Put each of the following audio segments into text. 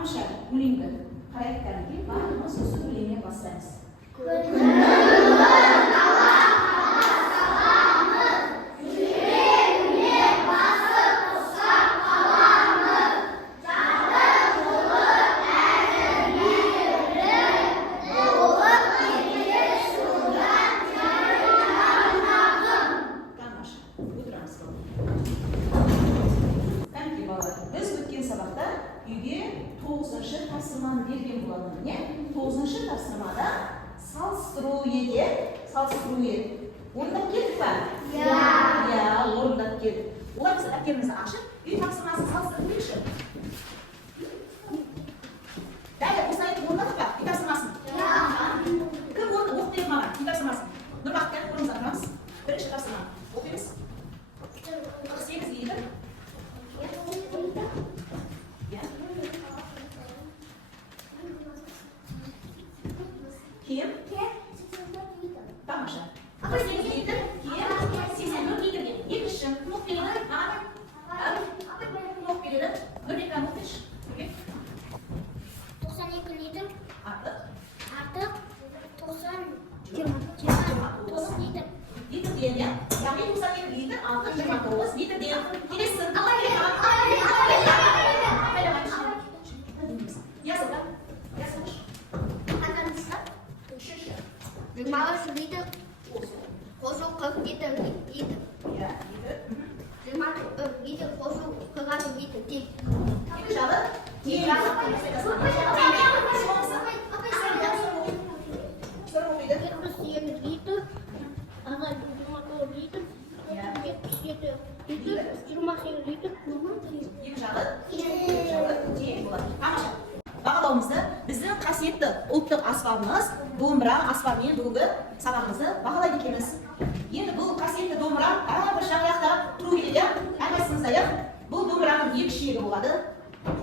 Tamosha o'lingni qarayotgandan keyin barimiz o'sha o'lingga bosamiz. Biz o'tgan sabaqda uyga 9-tafsirmani bergan bo'lardim. 9-tafsirmada solstroyga o'rnab ketdi-mi? Ya, o'rnab ketdi. Ular biz akamizni ochib, uy tafsirmasini solstirib berishdi. Daydi, o'zlaringiz o'rnatib uy tafsirmasini. Kim o'qitib mana uy tafsirmasini? Bir vaqtda o'rnimizni qilamiz. Birinchi tafsirmani o'qiymiz. 48 deydi. Kim? Tamosha. Apa 8 litr? Kim? 84 litrga. Yetishim. Nuq beradi. Mana. Nuq beradi. Bir litr nuq berish. 92 litr. Artıq. 90 litr. Litr deyilgan. Ya'ni 92 litr artıq 29 litr deyilgan. Kelesi. Malah litr. Kosong 40 litr. Ya, litr. Litr kosong 100 litr. İnşallah. litr. Ada 50 litr. Litr. Бағалауымызды біздің қасиетті ұлттық аспабымыз домбыра аспабымен бүгінгі сабағымызды бағалайды екенбіз. Енді бұл қасиетті домбыра әрбір шаңырақта тұру керек. Әрқайсымызда бұл домбыраның екі шегі болады.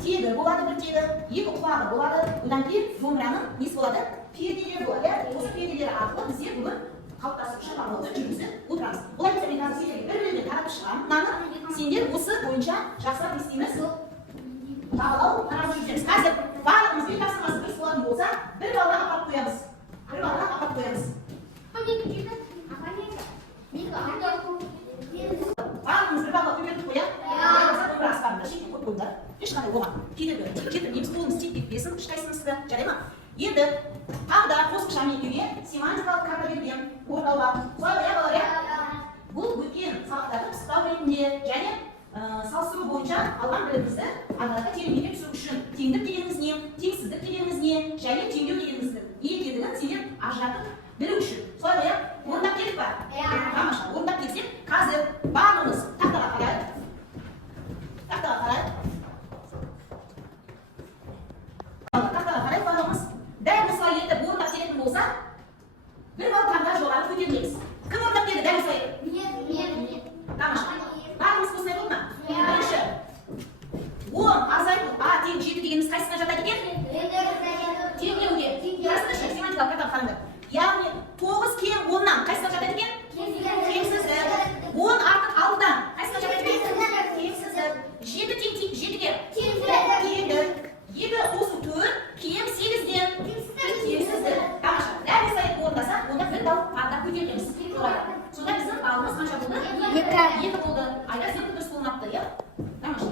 Тегі болады, бір тегі, екі құлағы болады. Одан кейін домбыраның несі болады? Перделері болады. Осы перделері арқылы біздер бүгін қалыптасып шығармауды жүргізіп отырамыз. Бұл айтса мен қазір сендерге бір-біріне таратып шығамын. Мынаны сендер осы бойынша жақсылап естиміз. Бағалау таратып жүрсеңіз. Қазір барлығымыз үй тапсырмасы дұрыс болатын болса, бір балаға апарып қоямыз. Барлығымыз бір балаға көмектіп қояйық. Домбыра аспабында шектеп қойып қойыңдар. Ешқандай оған кетірмейміз, қолымыз тиіп кетпесін, ешқайсымызды. Жарай ма? Енді тағы да қосымшамен үйге семантикалық карта берген орындауға. Солай ғой, балалар? Бұл өткен сабақтарды пысықтау ретінде және салыстыру бойынша алған білімімізді ағаларға тереңдете түсу үшін теңдік дегеніміз не, теңсіздік дегеніміз не, және теңдеу дегеніміз не екендігін сендер ажыратып білу үшін. Солай ғой, орындап келдік па? Тамаша, орындап келсек, қазір барлығымыз тақтаға қарайық. Тақтаға қарайық барлығымыз. Дәл осылай етіп орындап келетін болса, бір бал таңға жоғары көтермейміз. Кім орындап келді дәл осылай? Тамаша. Барлығымыз осылай болды ма? Бірінші. 10 азайту А тең 7 дегеніміз қайсысына жатады екен? Теңдеуге. Қарасыңдаршы, семантикалық картаға қараңдар. Яғни 9 кем 10-нан қайсысына жатады екен? Теңсіздік. 10 артық 6-дан қайсысына жатады екен? Теңсіздік. 7 тең 7-ге? Теңдік. 2 қосу 4 кем 8-ден? Теңсіздік. Тамаша. Дәл осылай орындаса, онда бір бал артық көтереміз. Сонда біздің балымыз қанша болды? 2 болды. Айда сен дұрыс болмапты, иә? Тамаша.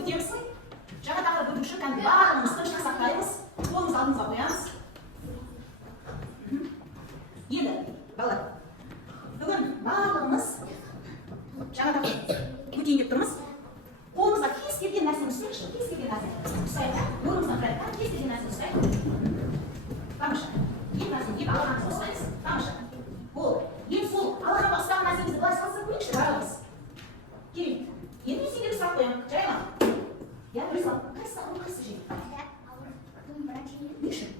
Өтеміз. Жаңа тақырып өту үшін кәдімгі барлығымыз тыныштық сақтаймыз. Қолымызды алдымызға қоямыз. Енді, балалар, бүгін барлығымыз жаңа тақырып өтейін деп тұрмыз. Қолымызға кез келген нәрсені ұстайықшы, кез келген нәрсені ұстайық. Орнымыздан тұрайық, кез келген нәрсені ұстайық. Тамаша. Ең нәрсені еп алғанымызды ұстаймыз. Тамаша. Ол ең сол алғанға ұстаған нәрсемізді былай салсақ көрейікші, барлығымыз. Келейік. Енді мен сендерге сұрақ қоямын. Жарай ма? Я бір сал. Қайсы ауыр, қайсы жеңіл? Не үшін?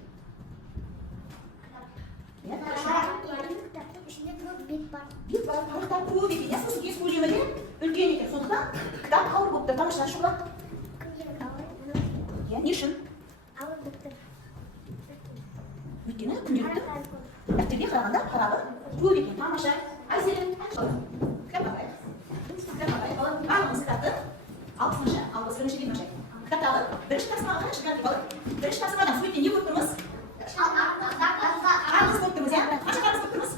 Бет бар, парақтар көп екен. Сосын кез көлемі де үлкен екен. Сондықтан кітап ауыр болып тұр. Тамаша шұғылап. Не үшін? Өйткені күнделікті дәптерге қарағанда парағы көп екен. Тамаша. Айселі, кітапқа қарайық. Барлығымыз кітапты 60-шы, 61-ше дейін ашайық. Кітаптағы Birinchi taqsimotga qarash kerak bo'ladi. Birinchi taqsimotdan suyakka ne ko'rib turibmiz? Qarz ko'rib turibmiz, ya. Qancha qarz ko'rib turibmiz?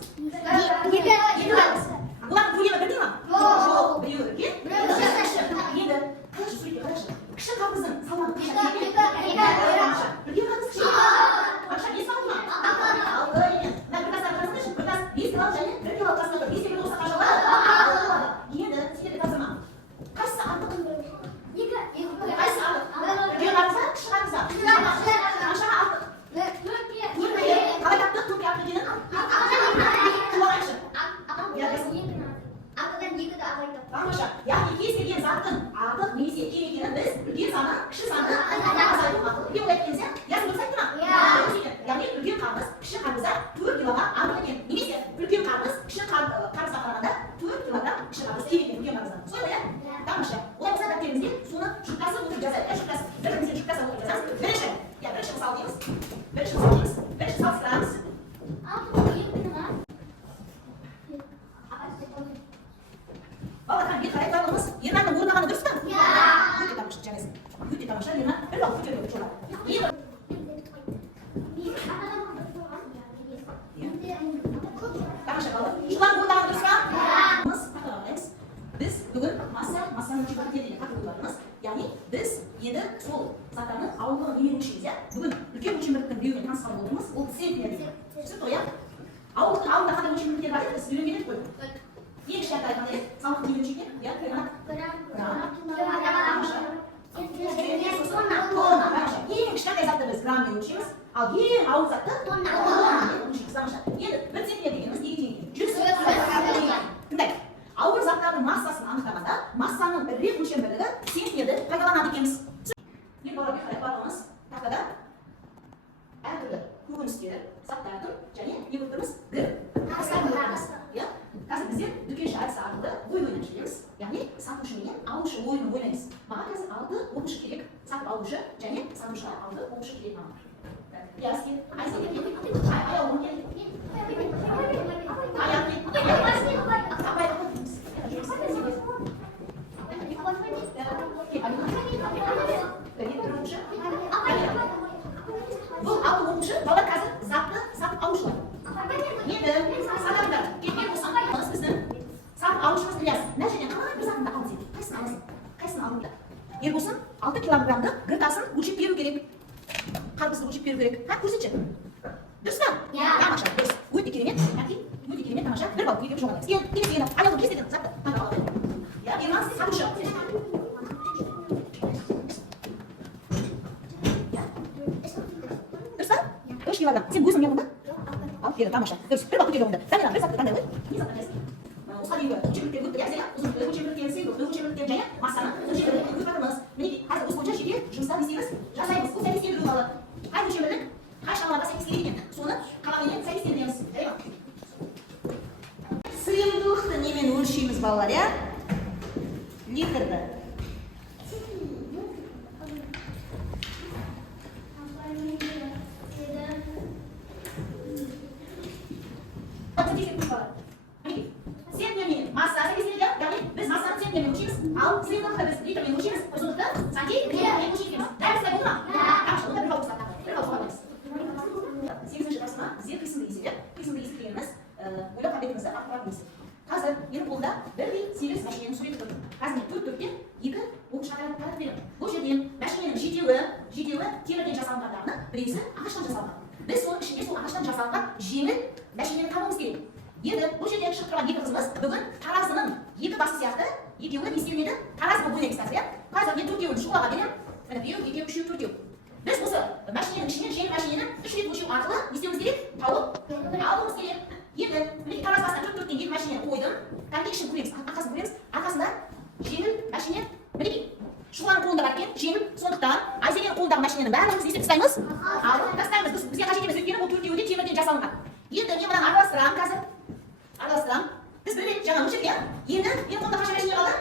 7 qarz. Bularni pulga berdingmi? Yo'q, buyurgi. Endi qarash suyakka qarash. Kishi qarzini salmoqli qarash. Birga qarz kishi. Qancha yesaqmi? Ben bir kasar karasını düşün. Biraz 100 kilo alacağını, 1 kilo kasına 100 kilo olsa kaç olur? Yine de sinirli kasırma. Kaç saat? Kaç saat? Diyor karıza, kış karıza. Aşağı aldık. Turpayı, kala yaptık, turpayı yaptık yine. Kulağın için. Tamam aşağı. Yani 200 kilo zaten aldık, 100 kilo biz, bir sana, kışı sana, bir yol ettiğinizde, yazın olsak mı? Yani bir karpuz, kışı karpuza 4 kilogram aldık. Neyse, bir karpuz, kışı karpuza kararında 4 kilogram kışı karpuz, 2 kilo karpuzdan. Sonra ya, tamam aşağı. Olay mesela bakteriğimizde suyunu şukkası oturacağız. Şukkası, birimizin şukkası oturacağız. Böyle şey, ya böyle şey sağlayacağız. Böyle şey sağlayacağız. Böyle şey sağlayacağız. Valla kan bir kare varlığımız, yerden vurduğuna kanı dursun da. Hütte tamışı canesi. Hütte tamışı, yerden böyle bakıp hütte uçuyorlar. İyi mi? Tamışa kaldı. Şulan vurduğuna dursun da. Biz bugün masanın çıkartı yediğine katıldılarımız. Yani biz yedi sol zatlarını avlunun yemişiz ya. Bugün ülke uçumluktan büyüğüne transfer olduğumuz o sevgileri. Süt o ya. Avluda kadar uçumlukları var ya, biz büyüğüne gidip koyduk. Yeni işler kayıtları, sağlık gibi uçumluk ya. Yeni işler kayıtları biz gram uçuyoruz. Al yeni avlu zattı. Yeni bir sevgileri dediğimiz iyi değil. Cüz Şimdi avlu zatlarının massasını anlatamada massanın bir uçumluluğu sevgileri faydalanabiliriz. Bir doğru bir kayıt varlığımız tahtada her türlü hukukun istiyor. Zatlardır. Yani yıkıldığımız bir kasar bırakırız. Ya, kasar bizim dükkan şahit sağlığı oyun oynayacağız. Yani satışının almışı oyunu oynayız. Bana kasar aldı, olmuş gerek. Satıp almışı, yani satışlar aldı, olmuş gerek bana. Biraz ki, aysen gel. Ay oğlum gel. Ay bu altı olmuşu, balık kazı, satıp almışlar. Yedi, satıp da, gel olsan, nasıl bizim? Satıp almışımız biraz. Ne şeyden kadar bir satın da almışsın. Kaçsın almışsın? Kaçsın almışsın? Yer olsun, 6 kilogramda gırtasın, uçup bir gerek. Karpuzlu uçup bir gerek. Ha, kursu için. Dürüst mü? Ya. Tamam aşağı, dürüst. Uyut 2 kilometre, uyut 2 kilometre aşağı. Bir bak, uyut şu kadar. Gel, ayalım, kes dedim, zaten. Hadi al. Ya, yerden satışıyor. Kaç kilogram? Sen buyursun yanında? Al, gel, tamam aşağı. Bir bakı geliyor onda. Sen ne yapıyorsun? Ben de öyle. Niye satacağız? Hadi yürü. Uçumluk bu gelsin ya. Uçumluk gelsin, uçumluk geleceğine masana. Uçumluk bakımız. Beni hazır uzmanca şekilde жұмыстан істейміз. Жасаймыз. Бұл сәйкестендіру туралы. Қай өлшемдік, қай шамаларға сәйкес келеді екен. Соны қалағанмен сәйкестендіреміз. Сыйымдылықты немен өлшейміз балалар, я? Литрді. Al, sıyımdılıkta biz litreden ölçeriz. Uzunlukta sanki litreden ölçeriz. Dersi de bunu mu? Tamam, şunu da bir havuzdan. Bir havuz olabiliriz. 8. kısmına zil kısmında izidir. Kısmında izi diyenimiz, böyle kabetimizde aktarabiliriz. Hazır, bir kolda bir sivri maşinenin süreti tutun. Hazır, Türk-Türk'ten 2 bu şakarat karat verir. Bu жерден maşinenin жеделі темірден жасалғандарының біреусі ағаштан жасалған. Біз соның ішінде сол ағаштан жасалған жеңіл мәшинені табуымыз керек. Енді бұл жерден шығып тұрған екі қызымыз бүгін таразының екі басы сияқты екеуі не істелмеді? Тараз болып ойнаймыз қазір, иә? Қазір мен төртеуін шұғылаға беремін. Міне біреу, екеу, үшеу, төртеу. Біз осы мәшиненің ішінен жеңіл мәшинені 3 рет өлшеу арқылы не істеуіміз керек? Тауып алуымыз керек. Енді міне тараз басына төрттен екі мәшинені қойдым. Кәдімгі ішін көреміз, арқасын көреміз. Арқасында жеңіл мәшине мінекей. Шұғыланың қолында бар екен, жеңіл. Сондықтан Айзененің қолындағы мәшинені бәріміз не істеп тастаймыз? Алып тастаймыз. Бізге қажет емес, өйткені бұл төртеуі де темірден жасалынған. Енді мен мынаны араластырамын қазір. Араластырамын. Біз бір рет жаңа өлшеп, иә? Енді менің қолымда қанша мәшине қалды?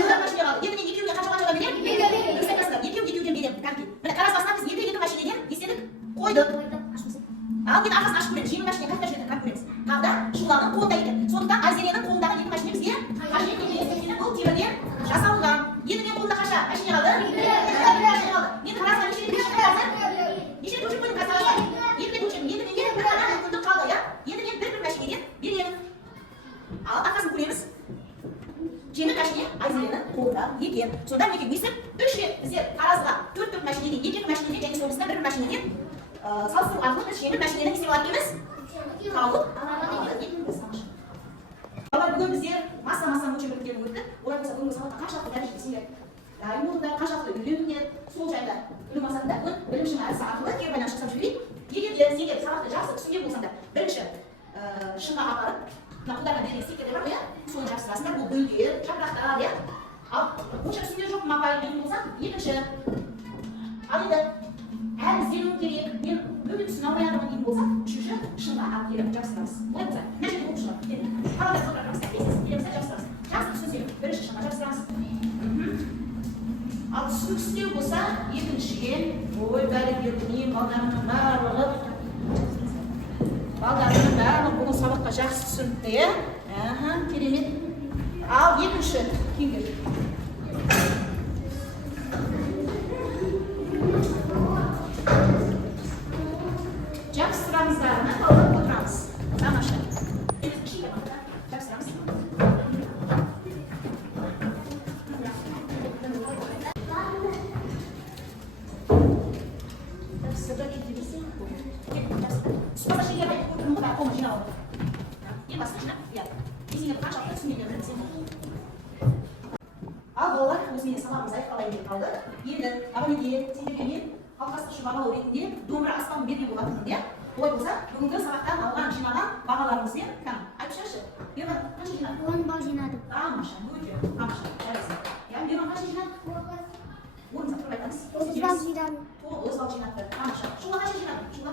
Екі мәшине қалды. Енді мен екеуіне қанша беремін? Дұрыс айтасыздар. Екеуден беремін. Кәдімгі. Міне тараз басына біз екі мәшинеден не істедік? Қойдық. Ал енді арқасын ашып көреміз. Жеңіл мәшине қай мәшинеден қарап көреміз. Тағы да Шұғыланың қолында екен. Сондықтан Айзененің қолындағы екі мәшине бізге қажет емес. Бұл темірден жасалынған. Енді менің қолымда қанша мәшине қалды? Екі мәшине қалды. Енді тараз машинамен салыстыру арқылы біз жеңіл машинені істеп алатынбыз. Тауып, балалар бүгін біздер маса мүшеліктерін өтті. Олар болса бүгінгі сабаққа қаншалықты дәрежеде сендер дайын болыңдар, қаншалықты үйреніңдер, сол жайында білім алсаңдар, бүгін білім шыңы арқылы кері байланыс жасап жіберейік. Егер де сендер сабақты жақсы түсінген болсаңдар, бірінші шыңға апарып, мына қолдарына берген стикерлер бар ғой, иә? Соны жабыстырасыңдар, бұл гүлдер, жапырақтар, иә? Ал онша түсінген жоқ мапай дейтін болсаң, екінші ал енді әлі ізденуім керек, мен бүгін түсіне алмай жатырмын дейтін болсаң, үшінші шыңға алып келіп жабыстырамыз. Олай болса, мына жерде оқушылар, қаладай отырамыз, келеміз де жабыстырамыз. Жақсы түсінсек, бірінші шыңға жабыстырамыз. Ал түсініксіздеу болса, екіншіге, ой, бәрекелді, мен балдарымның барлығы бүгін сабаққа жақсы түсінді, иә? Керемет. Ал екінші кеңгер. Жабыстырамыздар, балдар отырамыз. Тамаша. Жабыстырамыз. Ал балалар, өзімен сабағымыз аяқталайын деп қалды. Енді абонеге, сендерге мен қалыптастырушы бағалау ретінде домбыра аспабын берген болатынмын, иә? Олай болса, бүгінгі сабақтан алған жинаған бағаларымызбен кәм айтып жүрші. Мирон қанша жинады? 10 балл жинадым. Тамаша, өте тамаша. Жарайсың. Иә, Мирон қанша жинады? Орныңызға тұрып айтыңыз. 9 балл жинадым. 9 балл жинады. Тамаша. Шуға қанша жинады? Шуға?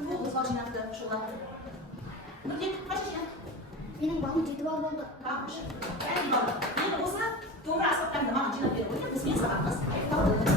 9 балл жинады. Шуға. Нұркен қанша жинады? Менің балым 7 балл болды. Тамаша. Енді осы домбыра аспаптарында маған жинап беріп отыр. Бізбен сабағымыз аяқталды.